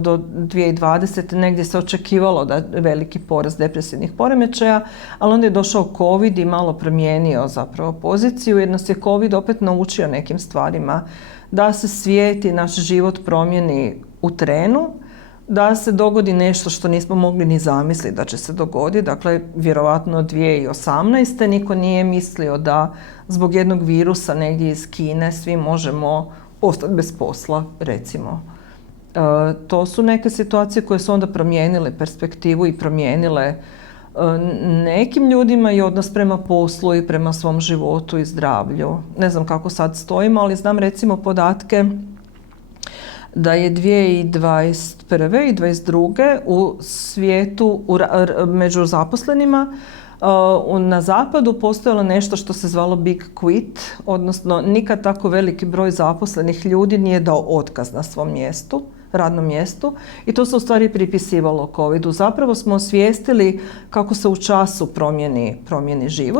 do 2020. negdje se očekivalo da veliki porast depresivnih poremećaja, ali onda je došao COVID i malo promijenio zapravo poziciju, jer nas je COVID opet naučio nekim stvarima, da se svijet i naš život promijeni u trenu, da se dogodi nešto što nismo mogli ni zamisliti da će se dogoditi. Dakle, vjerovatno 2018. niko nije mislio da zbog jednog virusa negdje iz Kine svi možemo ostati bez posla, recimo. To su neke situacije koje su onda promijenile perspektivu i promijenile nekim ljudima i odnos prema poslu i prema svom životu i zdravlju. Ne znam kako sad stojimo, ali znam recimo podatke da je 2021. i 2022. u svijetu među zaposlenima na zapadu postojalo nešto što se zvalo Big Quit, odnosno nikad tako veliki broj zaposlenih ljudi nije dao otkaz na svom mjestu, radnom mjestu, i to se u stvari pripisivalo COVID-u. Zapravo smo osvijestili kako se u času promijeni život.